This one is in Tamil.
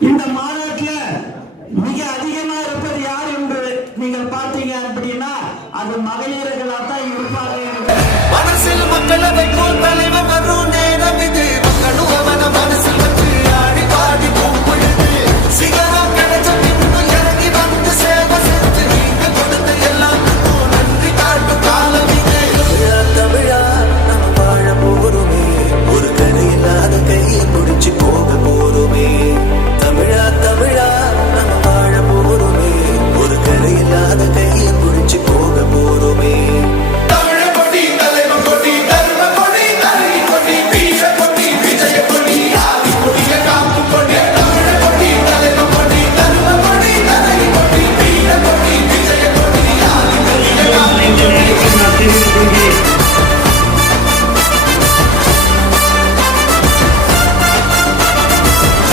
இந்த மாநாட்டில் மிக அதிகமா இருப்பது யார் என்று நீங்கள் பார்த்தீங்க அப்படின்னா அது மகளிர்களாக தான் இருப்பாங்க. அரசியல் மக்களவை